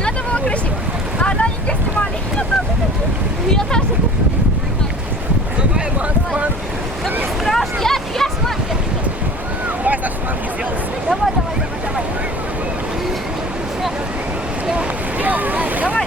Надо было красиво. А она не снимали. Я тоже. Давай, Макс. Да мне страшно. Я с манки. Давай, Саша, манки сделай. Давай. Давай.